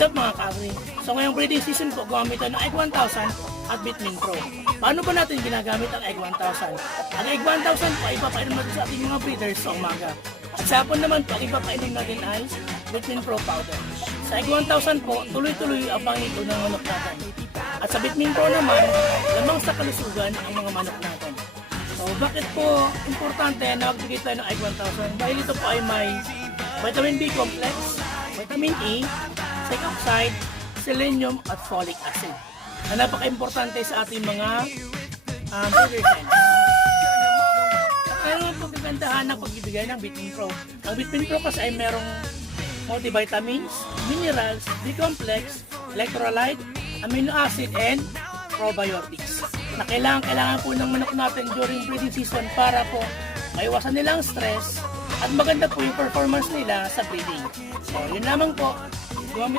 What's up mga ka-agri? So ngayong breeding season po, gumamit tayo ng Egg 1000 at Bitmin Pro. Paano ba natin ginagamit ang Egg 1000? Ang Egg 1000 po ay ipapainom natin sa ating mga breeders sa umaga. At sa hapon naman po, ang ipapainom natin ay Bitmin Pro powder. Sa Egg 1000 po, tuloy-tuloy ang pangito ng manok natin. At sa Bitmin Pro naman, lamang sa kalusugan ang mga manok natin. So bakit po importante na magbigay tayo ng Egg 1000? Dahil ito po ay may vitamin B complex, vitamin E, zinc oxide, selenium at folic acid na napaka-importante sa ating mga breeders. Ano ang pagkagandahan ng pagbibigay ng Bitmin Pro? Ang Bitmin Pro kasi ay merong multivitamins, minerals, B-complex, electrolyte, amino acid, and probiotics na kailangan po ng manok natin during breeding season para po maiwasan nilang stress at maganda po yung performance nila sa breeding. So yun lamang po, gumamit tayo